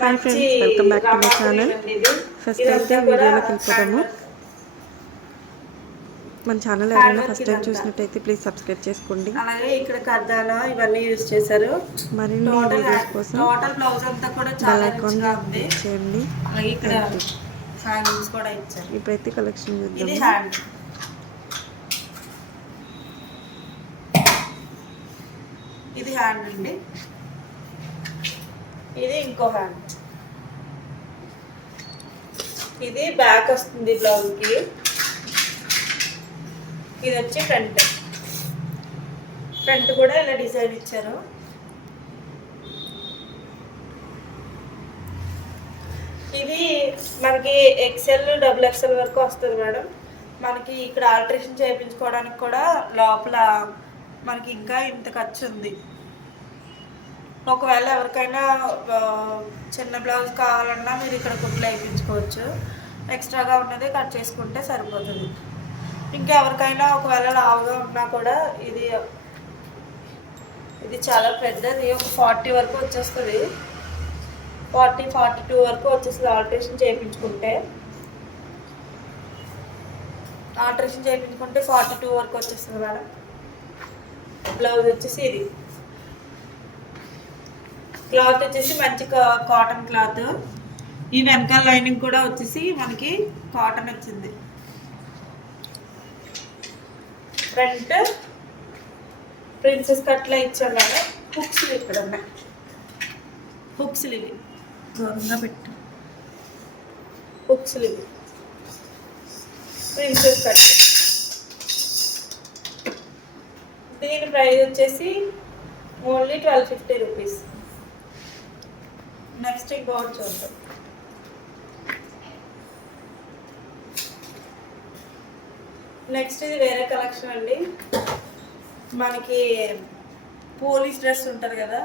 Hi friends, welcome back to my channel. First అయితే వీడియోలోకి వెళ్ళిపోదాము. మన ఛానల్ ఎవరైనా ఫస్ట్ టైం చూసినట్టయితే ప్లీజ్ సబ్స్క్రైబ్ చేసుకోండి. అలాగే ఇక్కడ కద్దాలు ఇవన్నీ యూజ్ చేశారు. మరిన్ని వీడియోస్ కోసం టోటల్ బ్లౌజ్ అంతా కూడా చాలా రిచ్గా ఉంది. చేయండి. అలాగే ఇక్కడ హ్యాంగింగ్స్ కూడా ఇచ్చారు. ఇప్పుడైతే కలెక్షన్ ఇది చూద్దాం. హ్యాండ్, ఇది హ్యాండ్ అండి. ఇది ఇంకో హ్యాండ్. ఇది బ్యాక్ వస్తుంది బ్లౌజ్కి. ఇది వచ్చి ఫ్రంట్. ఫ్రంట్ కూడా ఇలా డిజైన్ ఇచ్చారు. ఇది మనకి ఎక్సెల్ డబుల్ ఎక్సెల్ వరకు వస్తుంది మేడం. మనకి ఇక్కడ ఆల్టరేషన్ చేయించుకోవడానికి కూడా లోపల మనకి ఇంకా ఇంత ఖర్చు ఉంది. ఒకవేళ ఎవరికైనా చిన్న బ్లౌజ్ కావాలన్నా మీరు ఇక్కడ కుట్లు వేయించుకోవచ్చు. ఎక్స్ట్రాగా ఉన్నది కట్ చేసుకుంటే సరిపోతుంది. ఇంకా ఎవరికైనా ఒకవేళ లావుగా ఉన్నా కూడా ఇది చాలా పెద్దది. ఒక 40 వరకు వచ్చేస్తుంది. 42 వరకు వచ్చేస్తుంది ఆల్టరేషన్ చేయించుకుంటే. 42 వరకు వచ్చేస్తుంది మేడం. బ్లౌజ్ వచ్చేసి ఇది. క్లాత్ వచ్చేసి మంచి కాటన్ క్లాత్. ఈ వెనకాల లైనింగ్ కూడా వచ్చేసి మనకి కాటన్ వచ్చింది. ఫ్రంట్ ప్రిన్సెస్ కట్లా ఇచ్చాను మేడం. హుక్స్ ఇక్కడ ఉన్నాయి. హుక్స్ ఇవి దూరంగా పెట్టు. హుక్స్ ఇవి ప్రిన్సెస్ కట్. దీని ప్రైస్ వచ్చేసి ఓన్లీ 1250 రూపీస్. నెక్స్ట్ ఇంకోటి చూద్దాం. నెక్స్ట్ ఇది వేరే కలెక్షన్ అండి. మనకి పోలీస్ డ్రెస్ ఉంటుంది కదా,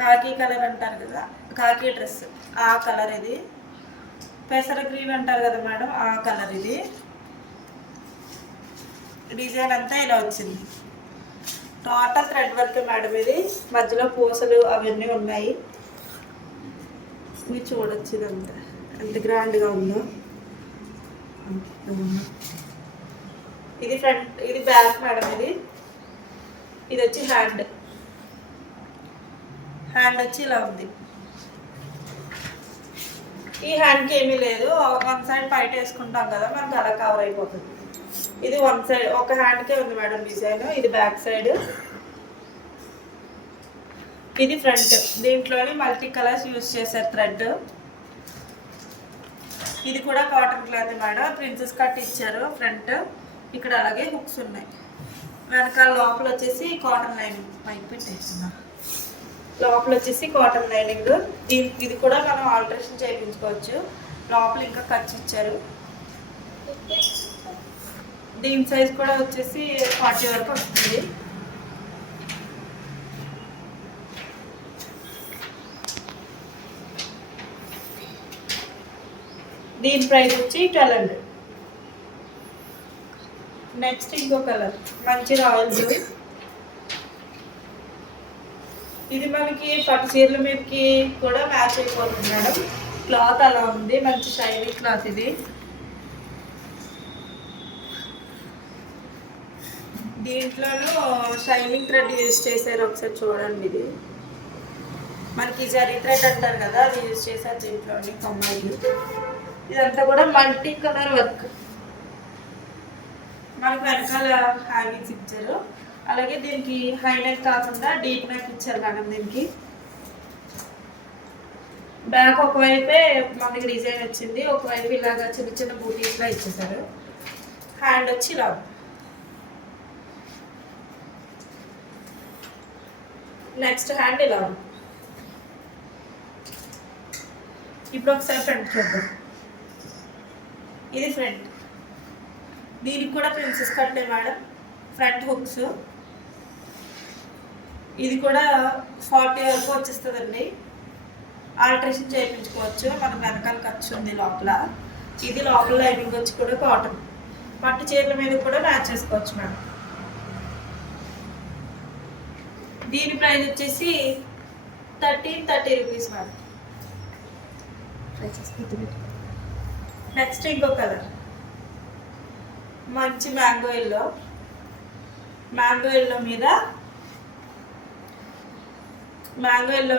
కాకి కలర్ అంటారు కదా, కాకి డ్రెస్ ఆ కలర్. ఇది పెసర గ్రీన్ అంటారు కదా మేడం, ఆ కలర్. ఇది డిజైన్ అంతా ఇలా వచ్చింది. Total thread work madam. ఇది మధ్యలో పూసలు అవన్నీ ఉన్నాయి. మీరు చూడొచ్చు ఇదంతా ఎంత గ్రాండ్గా ఉందో. ఇది ఫ్రంట్, ఇది బ్యాక్ మేడం. ఇది వచ్చి హ్యాండ్. హ్యాండ్ వచ్చి ఇలా ఉంది. ఈ హ్యాండ్కి ఏమీ లేదు. వన్ సైడ్ పైట వేసుకుంటాం కదా, మనకు అలా కవర్ అయిపోతుంది. ఇది వన్ సైడ్ ఒక హ్యాండ్కే ఉంది మేడం డిజైన్. ఇది బ్యాక్ సైడ్. ఇది ఫ్రంట్. దీంట్లోని మల్టీ కలర్స్ యూజ్ చేశారు థ్రెడ్. ఇది కూడా cotton cloth madam. Princess cut ఇచ్చారు ఫ్రంట్. ఇక్కడ అలాగే హుక్స్ ఉన్నాయి. వెనకాల లోపల వచ్చేసి కాటన్ లైనింగ్. పైకి పెట్టేస్తున్నా. లోపల వచ్చేసి కాటన్ లైనింగ్. ఇది కూడా మనం ఆల్టరేషన్ చేయించుకోవచ్చు. లోపల ఇంకా ఖర్చు ఇచ్చారు. దీని సైజ్ కూడా వచ్చేసి 40 వరకు వస్తుంది. దీని ప్రైస్ వచ్చి 1200. నెక్స్ట్ ఇంకో కలర్ మంచి రాయల్ బ్లూ. ఇది మనకి పట్టు చీరల మీదకి కూడా మ్యాచ్ అయిపోతుంది మేడం. క్లాత్ అలా ఉంది, మంచి షైనింగ్ క్లాత్. ఇది దీంట్లోనూ షైనింగ్ థ్రెడ్ యూజ్ చేశారు. ఒకసారి చూడండి. ఇది మనకి జరీ థ్రెడ్ అంటారు కదా, అది యూజ్ చేశారు దీంట్లోని కమ్మాయిలు. ఇదంతా కూడా మల్టీ కలర్ వర్క్. మనకు వెనకాల హ్యాంగింగ్స్ ఇచ్చారు. అలాగే దీనికి హై నెక్ కాకుండా డీప్ నెక్ ఇచ్చారు మేడం. దీనికి బ్యాక్ ఒకవైపే మనకి డిజైన్ వచ్చింది, ఒకవైపు ఇలాగా చిన్న చిన్న బూటీస్లా ఇచ్చేసారు. హ్యాండ్ వచ్చి ఇలా. నెక్స్ట్ హ్యాండ్ ఇలా. ఇప్పుడు ఒకసారి ఫ్రంట్ చూద్దాం. ఇది ఫ్రంట్. దీనికి కూడా ప్రిన్సెస్ కట్టే మేడం. Front hooks. ఇది కూడా 40 వరకు వచ్చేస్తుందండి. ఆల్టరేషన్ చేయించుకోవచ్చు. మనకు వెనకాల ఖర్చు ఉంది లోపల. ఇది లోపల లైనింగ్ వచ్చి కూడా కాటన్. పట్టు చీరల మీద కూడా మ్యాచ్ చేసుకోవచ్చు మేడం. దీని ప్రైస్ వచ్చేసి 1330 రూపీస్ మేడం. నెక్స్ట్ ఇంకో కలర్ మంచి మ్యాంగో ఎల్లో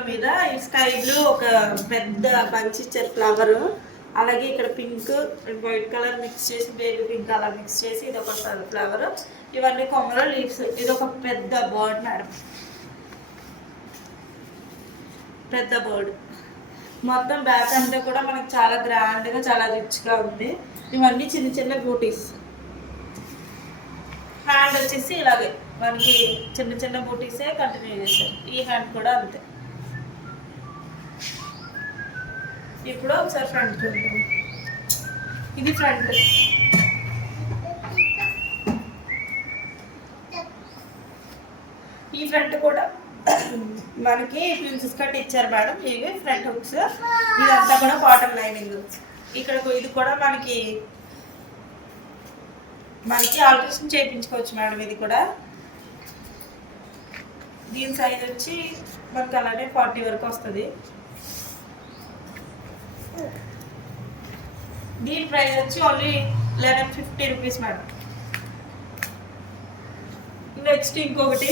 మీద ఈ స్కై బ్లూ ఒక పెద్ద బంచ్ ఇచ్చారు ఫ్లవర్. అలాగే ఇక్కడ పింక్ వైట్ కలర్ మిక్స్ చేసి బేబీ పింక్ అలా మిక్స్ చేసి ఇది ఒక ఫ్లవర్. ఇవన్నీ కొమ్మలో లీవ్స్. ఇది ఒక పెద్ద బర్డ్ మేడం, పెద్ద బర్డ్. మొత్తం బ్యాక్ అంతా కూడా మనకి చాలా గ్రాండ్గా చాలా రిచ్గా ఉంది. ఇవన్నీ చిన్న చిన్న బూటీస్. హ్యాండ్ వచ్చేసి ఇలాగే మనకి చిన్న చిన్న బూటీసే కంటిన్యూ చేశారు. ఈ హ్యాండ్ కూడా అంతే. ఇప్పుడు ఒకసారి ఫ్రంట్ చూద్దాం. ఇది ఫ్రంట్. ఈ ఫ్రంట్ కూడా మనకి ప్రిన్సెస్ కట్ ఇచ్చారు మేడం. ఇవి ఫ్రంట్ హుక్స్. ఇదంతా కూడా కాటన్ లైనింగ్. ఇక్కడ ఇది కూడా మనకి ఆల్టరేషన్ చేయించుకోవచ్చు మేడం. ఇది కూడా దీని సైజ్ వచ్చి మనకి అలానే 40 వరకు వస్తుంది. దీని ప్రైస్ వచ్చి ఓన్లీ 1150 రూపీస్ మేడం. నెక్స్ట్ ఇంకొకటి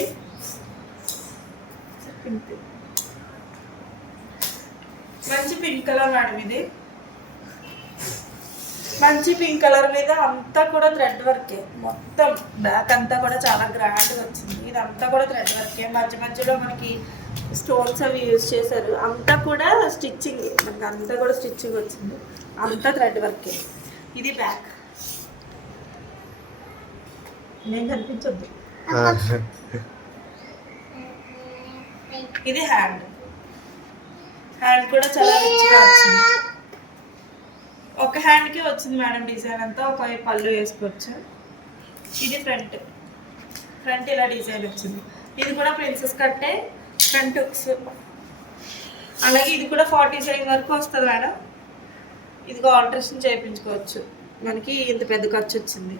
మంచి పింక్ కలర్ మేడం. ఇది మంచి పింక్ కలర్ మీద అంతా కూడా థ్రెడ్ వర్కే. మొత్తం బ్యాక్ అంతా కూడా చాలా గ్రాండ్గా వచ్చింది. ఇదంతా కూడా థ్రెడ్ వర్కే. మధ్య మధ్యలో మనకి స్టోన్స్ అవి యూజ్ చేశారు. అంతా కూడా స్టిచ్చింగ్, మనకి అంతా కూడా స్టిచ్చింగ్ వచ్చింది. అంతా థ్రెడ్ వర్కే. ఇది బ్యాక్. నేను కనిపించొద్దు. ఇది హ్యాండ్ కూడా చాలా రిచ్గా వచ్చింది. ఒక హ్యాండ్కి వచ్చింది మేడం డిజైన్ అంతా. ఒక పళ్ళు వేసుకోవచ్చు. ఇది ఫ్రంట్ ఇలా డిజైన్ వచ్చింది. ఇది కూడా ప్రిన్సెస్ కట్టే ఫ్రంట్ హుక్స్. అలాగే ఇది కూడా 40 సైజ్ వరకు వస్తుంది మేడం. ఇదిగో ఆల్టరేషన్ చేయించుకోవచ్చు. మనకి ఇంత పెద్ద ఖర్చు వచ్చింది.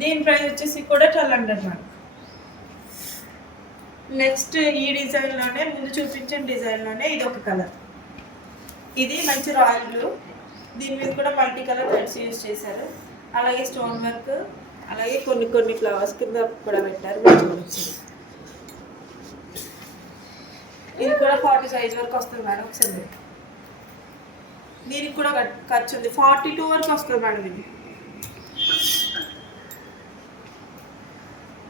దీని ప్రైస్ వచ్చేసి కూడా 1200 మేడం. నెక్స్ట్ ఈ డిజైన్లోనే ముందు చూపించిన డిజైన్లోనే ఇది ఒక కలర్. ఇది మంచి రాయల్ బ్లూ. దీని మీద కూడా మల్టీ కలర్ థ్రెడ్స్ యూజ్ చేశారు. అలాగే స్టోన్ వర్క్, అలాగే కొన్ని ఫ్లవర్స్ కింద కూడా పెట్టారు. మంచిగా వచ్చింది. ఇది కూడా 40 సైజ్ వరకు వస్తుంది మేడం. ఒకసారి దీనికి కూడా ఖర్చు ఉంది. 42 వరకు వస్తుంది మేడం. ఇది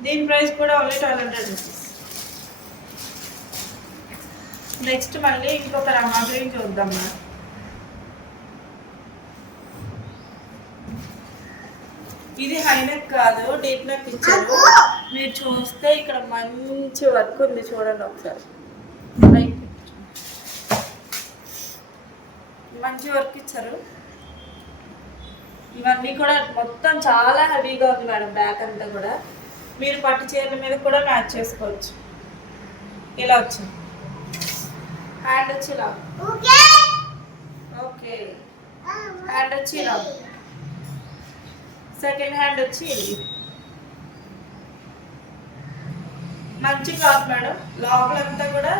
దీని ప్రైస్ కూడా ఓన్లీ 1200 రూపీస్. నెక్స్ట్ మళ్ళీ ఇంకొక రమా గ్రీన్ చూద్దాం మేడం. ఇది హై నెక్ కాదు, డీప్ నెక్ ఇచ్చారు. మీరు చూస్తే ఇక్కడ మంచి వర్క్ ఉంది. చూడండి ఒకసారి. మంచి వర్క్ ఇచ్చారు. ఇవన్నీ కూడా మొత్తం చాలా హెవీగా ఉంది మేడం. బ్యాక్ అంతా కూడా మీరు పట్టు చీరల మీద కూడా మ్యాచ్ చేసుకోవచ్చు. ఇలా వచ్చింది. హ్యాండ్ వచ్చి ఇలా. ఓకే. హ్యాండ్ వచ్చి ఇలా. సెకండ్ హ్యాండ్ వచ్చి ఇది. మంచి క్లాత్ మేడం. లోపలంతా కూడా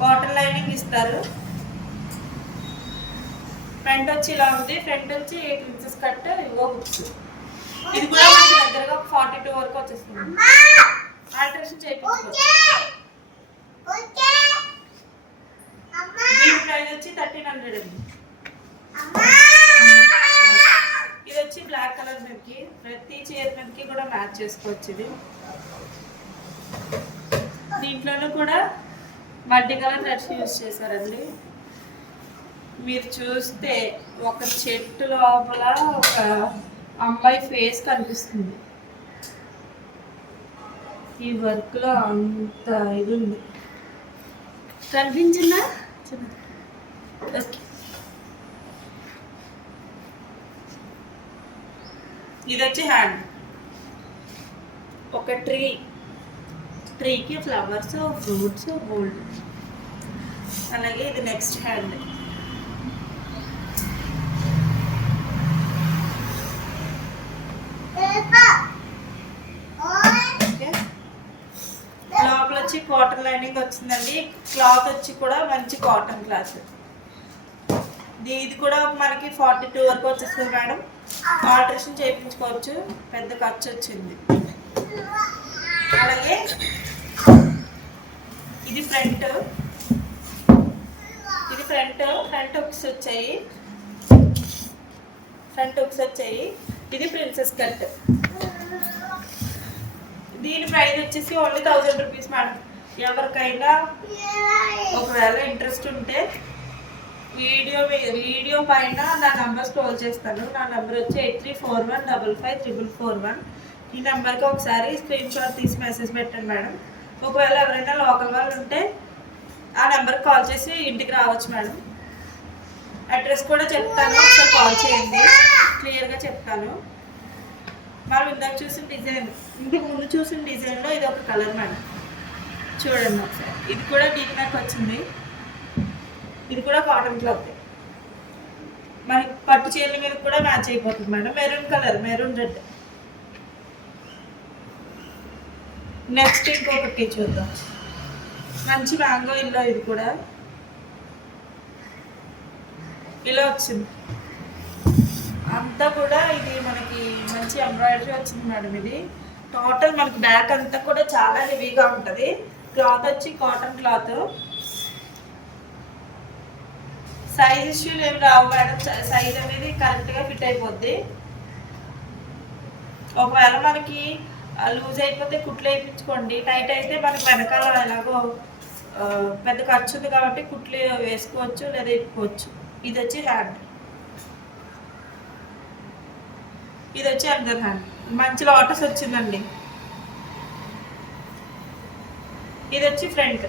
కాటన్ లైనింగ్ ఇస్తారు. ఫ్రంట్ వచ్చి ఇలా ఉంది. ఫ్రంట్ వచ్చి ప్రిన్సెస్ కట్. ఇవో బుక్స్. ఇది కూడా మనకి దగ్గరగా 42 వరకు వచ్చేస్తుంది. ఆల్టరేషన్ చేయించుకోవచ్చు. దీని ప్రైస్ వచ్చి 1300 అండి. ఇది వచ్చి బ్లాక్ కలర్ మీదకి ప్రతి చీర మీదకి కూడా మ్యాచ్ చేసుకోవచ్చు. ఇది దీంట్లోనూ కూడా మల్టీ కలర్ థ్రెడ్స్ యూజ్ చేశారండి. మీరు చూస్తే ఒక చెట్టు లోపల ఒక అమ్మాయి ఫేస్ కనిపిస్తుంది. ఈ వర్క్లో అంత ఇది ఉంది. కనిపించిందా? ఓకే. ఇది వచ్చి హ్యాండ్. ఒక ట్రీకి ఫ్లవర్స్, ఫ్రూట్స్, గోల్డ్. అలాగే ఇది నెక్స్ట్ హ్యాండ్. లోపల వచ్చి కాటన్ లైనింగ్ వచ్చిందండి. క్లాత్ వచ్చి కూడా మంచి కాటన్ క్లాత్. ఇది కూడా మనకి 42 వరకు వచ్చేస్తుంది మేడం. ఆల్టరేషన్ చేయించుకోవచ్చు, పెద్ద ఖర్చు వచ్చింది. అలాగే ఇది ఫ్రంట్ హుక్స్ వచ్చాయి. ఇది ప్రిన్సెస్ కట్. దీని ప్రైస్ వచ్చేసి ఓన్లీ 1000 రూపీస్ మేడం. ఎవరికైనా ఒకవేళ ఇంట్రెస్ట్ ఉంటే వీడియో పైన నా నెంబర్ స్క్రోల్ చేస్తాను. నా నెంబర్ వచ్చి 8341555441. ఈ నెంబర్కి ఒకసారి స్క్రీన్ షాట్ తీసి మెసేజ్ పెట్టండి మేడం. ఒకవేళ ఎవరైనా లోకల్ వాళ్ళు ఉంటే ఆ నెంబర్కి కాల్ చేసి ఇంటికి రావచ్చు మేడం. అడ్రస్ కూడా చెప్తాను, ఒకసారి కాల్ చేయండి, క్లియర్గా చెప్తాను. మనం ఇంతకు ముందు చూసిన డిజైన్లో ఇది ఒక కలర్ మేడం. చూడండి ఒకసారి. ఇది కూడా డీప్ నెక్ వచ్చింది. ఇది కూడా కాటన్ క్లాత్. మనకి పట్టు చీరల మీద కూడా మ్యాచ్ అయిపోతుంది madam. Maroon colour, maroon red. Next ఇంకొకటి చూద్దాం. మంచి మ్యాంగో ఇల్లో. ఇది కూడా ఇలా వచ్చింది. అంతా కూడా ఇది మనకి మంచి ఎంబ్రాయిడరీ వచ్చింది మేడం. ఇది టోటల్ మనకి బ్యాక్ అంతా కూడా చాలా హెవీగా ఉంటుంది. క్లాత్ వచ్చి కాటన్ క్లాత్. సైజ్ ఇష్యూలు ఏమి రావు మేడం. సైజ్ అనేది కరెక్ట్గా ఫిట్ అయిపోద్ది. ఒకవేళ మనకి లూజ్ అయిపోతే కుట్లు వేయించుకోండి. టైట్ అయితే మనకి వెనకాల ఎలాగో పెద్ద ఖర్చు ఉంది కాబట్టి కుట్లు వేసుకోవచ్చు లేదా ఇప్పుకోవచ్చు. ఇది వచ్చి హ్యాండ్, ఇది వచ్చి అండర్ హ్యాండ్. మంచి లోటస్ వచ్చిందండి. ఇది వచ్చి ఫ్రంట్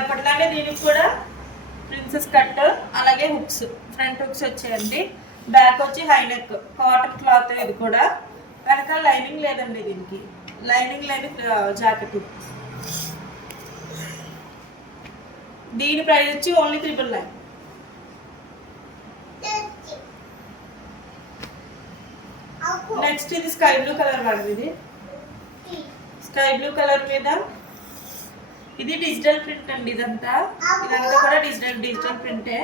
ఎప్పటిలాగే దీనికి కూడా ప్రిన్సెస్ కట్, అలాగే హుక్స్, ఫ్రంట్ హుక్స్ వచ్చాయండి. బ్యాక్ వచ్చి హై నెక్, కాటన్ క్లాత్. ఇది కూడా వెనక లైనింగ్ లేదండి. దీనికి లైనింగ్ లేని జాకెట్. దీని ప్రైస్ వచ్చి ఓన్లీ 999. నెక్స్ట్ ఇది స్కై బ్లూ కలర్ మేడం. ఇది స్కై బ్లూ కలర్ మీద ఇది డిజిటల్ ప్రింట్ అండి. ఇదంతా కూడా డిజిటల్ ప్రింటే.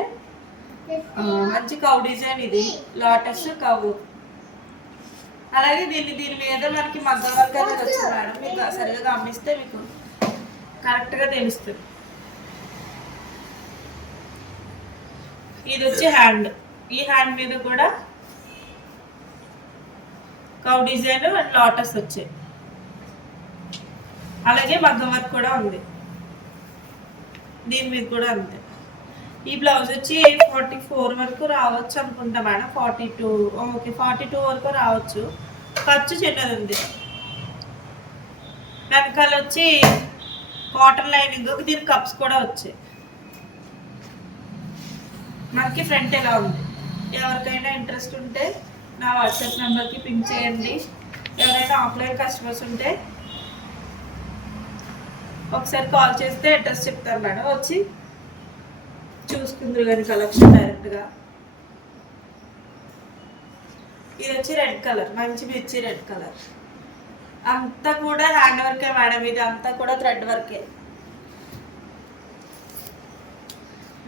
మంచి కవ్ డిజైన్. ఇది లోటస్ కవ్. అలాగే దీని మీద మనకి మగ్గం వర్క్ అనేది వచ్చింది మేడం. మీకు సరిగా గమనిస్తే మీకు కరెక్ట్గా తెలుస్తుంది. ఇది వచ్చి హ్యాండ్. ఈ హ్యాండ్ మీద కూడా కవ్ డిజైన్ అండ్ లోటస్ వచ్చాయి. అలాగే మగ్గం వర్క్ కూడా ఉంది. దీని మీద కూడా అంతే. ఈ బ్లౌజ్ వచ్చి 44 వరకు రావచ్చు అనుకుంటా మేడం. 42 ఓకే, 42 వరకు రావచ్చు. ఖర్చు చిన్నది ఉంది. వెనకాల వచ్చి కాటన్ లైనింగ్. దీని కప్స్ కూడా వచ్చాయి. మనకి ఫ్రంట్ ఎలా ఉంది. ఎవరికైనా ఇంట్రెస్ట్ ఉంటే నా వాట్సాప్ నెంబర్కి పింక్ చేయండి. ఎవరైనా ఆఫ్లైన్ కస్టమర్స్ ఉంటే ఒకసారి కాల్ చేస్తే అడ్రస్ చెప్తాను మేడం. వచ్చి చూసుకుందరు కానీ కలెక్షన్ డైరెక్ట్గా. ఇది వచ్చి రెడ్ కలర్, మంచి మిర్చి రెడ్ కలర్. అంతా కూడా హ్యాండ్ వర్కే మేడం. ఇది అంతా కూడా థ్రెడ్ వర్కే.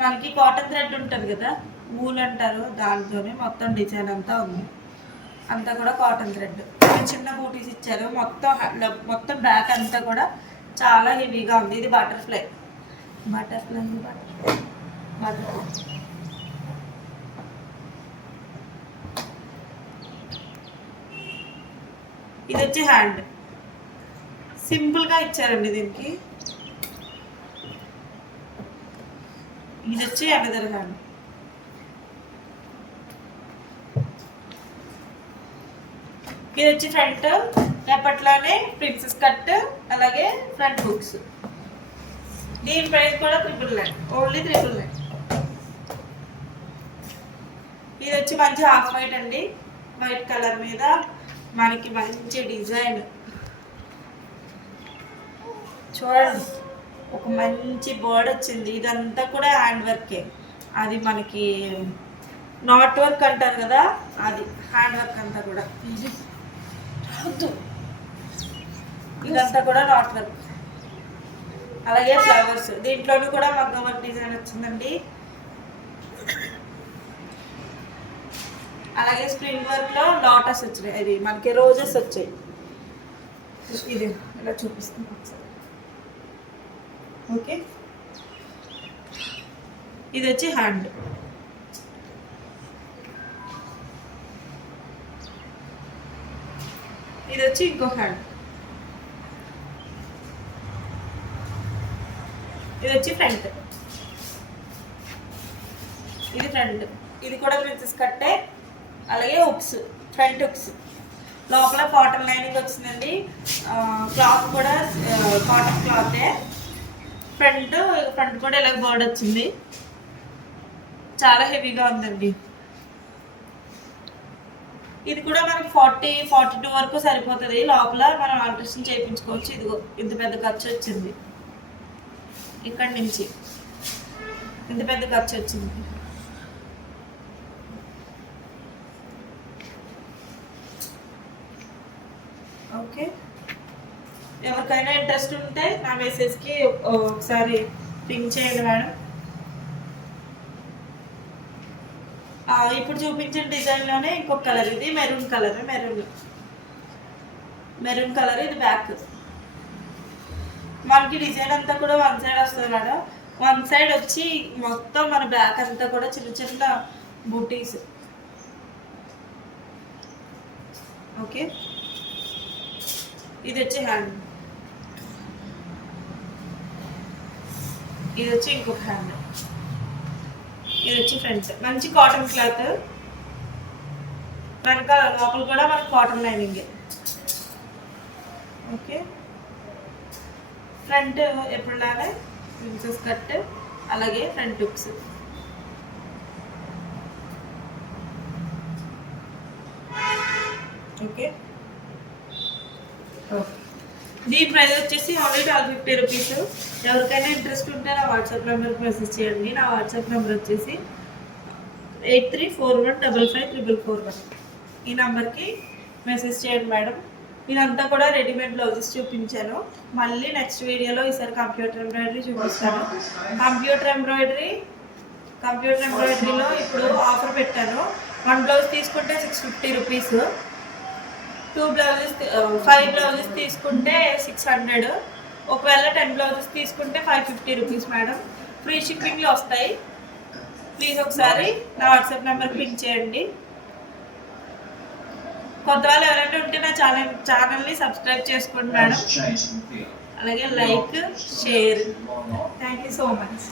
మనకి కాటన్ థ్రెడ్ ఉంటుంది కదా, వూల్ అంటారు, దాంట్లోనే మొత్తం డిజైన్ అంతా ఉంది. అంతా కూడా కాటన్ థ్రెడ్. చిన్న బూటీస్ ఇచ్చారు. మొత్తం బ్యాక్ అంతా కూడా చాలా హెవీగా ఉంది. ఇది బటర్ఫ్లై. ఇది వచ్చి హ్యాండ్. సింపుల్గా ఇచ్చారండి దీనికి. ఇది వచ్చి అనదర్ హ్యాండ్. ఇది వచ్చి ఫ్రంట్ ఎప్పట్లానే ప్రిన్సెస్ కట్, అలాగే ఫ్రంట్ హుక్స్. దీని ప్రైస్ కూడా 999, ఓన్లీ 999. ఇది వచ్చి మంచి హాఫ్ వైట్ అండి. వైట్ కలర్ మీద మనకి మంచి డిజైన్ చూడండి. ఒక మంచి బర్డ్ వచ్చింది. ఇదంతా కూడా హ్యాండ్ వర్కే. అది మనకి నాట్ వర్క్ అంటారు కదా, అది హ్యాండ్ వర్క్ అంతా కూడా. ఇది రాదు ఇదంతా కూడా నాట్ వర్క్. అలాగే ఫ్లవర్స్, దీంట్లోనూ కూడా మగ్గం వర్క్ డిజైన్ వచ్చిందండి. అలాగే స్ప్రింగ్ వర్క్ లో లోటస్ వచ్చినాయి, అది మనకి రోజెస్ వచ్చాయి. ఇది ఇలా చూపిస్తున్నాం ఒకసారి. ఓకే, ఇది వచ్చి హ్యాండ్. ఇది వచ్చి ఇంకో హ్యాండ్. ఇది వచ్చి ఫ్రంట్. ఇది ఫ్రంట్. ఇది కూడా ప్రిన్సెస్ కట్టే. అలాగే హుక్స్, ఫ్రంట్ హుక్స్. లోపల కాటన్ లైనింగ్ వచ్చిందండి. క్లాత్ కూడా కాటన్ క్లాతే. ఫ్రంట్ కూడా ఇలాగ బోర్డ్ వచ్చింది. చాలా హెవీగా ఉందండి. ఇది కూడా మనకి 40-42 వరకు సరిపోతుంది. లోపల మనం ఆల్ట్రేషన్ చేయించుకోవచ్చు. ఇదిగో ఇంత పెద్ద ఖర్చు వచ్చింది, ఇక్కడి నుంచి ఇంత పెద్ద ఖర్చు వచ్చింది. ఓకే, ఎవరికైనా ఇంట్రెస్ట్ ఉంటే నా మెసేజ్కి ఒకసారి పింక్ చేయండి మేడం. ఇప్పుడు చూపించిన డిజైన్లోనే ఇంకొక కలర్, ఇది మెరూన్ కలర్. మెరూన్ కలర్, ఇది బ్యాక్. మనకి డిజైన్ అంతా కూడా వన్ సైడ్ వస్తుంది మేడం. వన్ సైడ్ వచ్చి మొత్తం మన బ్యాక్ అంతా కూడా చిన్న చిన్న బూటీస్. ఓకే, ఇది వచ్చి హ్యాండ్. ఇది వచ్చి ఇంకొక హ్యాండ్. ఇది వచ్చి ఫ్రంట్. మంచి కాటన్ క్లాత్. వెనక లోపల కూడా మనకి కాటన్ లైనింగ్. ఓకే, ఫ్రంట్ ఎప్పుడులానే ప్రిన్సెస్ కట్. అలాగే ఫ్రంట్ హుక్స్. ఓకే, దీని ప్రైస్ వచ్చేసి ఓన్లీ 1250 రూపీస్. ఎవరికైనా ఇంట్రెస్ట్ ఉంటే నా వాట్సాప్ నెంబర్కి మెసేజ్ చేయండి. నా వాట్సాప్ నెంబర్ వచ్చేసి 8341554441. ఈ నెంబర్కి మెసేజ్ చేయండి మేడం. ఇదంతా కూడా రెడీమేడ్ బ్లౌజెస్ చూపించాను. మళ్ళీ నెక్స్ట్ వీడియోలో ఈసారి కంప్యూటర్ ఎంబ్రాయిడరీ చూపిస్తాను. కంప్యూటర్ ఎంబ్రాయిడరీలో ఇప్పుడు ఆఫర్ పెట్టాను. 1 బ్లౌజ్ తీసుకుంటే 650 రూపీస్. 5 బ్లౌజెస్ తీసుకుంటే 600. ఒకవేళ 10 బ్లౌజెస్ తీసుకుంటే 550 రూపీస్ మేడం. ఫ్రీ షిప్పింగ్లో వస్తాయి. ప్లీజ్ ఒకసారి నా వాట్సాప్ నెంబర్ పింక్ చేయండి. కొత్త వాళ్ళు ఎవరైనా ఉంటే నా ఛానల్ని సబ్స్క్రైబ్ చేసుకోండి మేడం. అలాగే like, share. Thank you so much.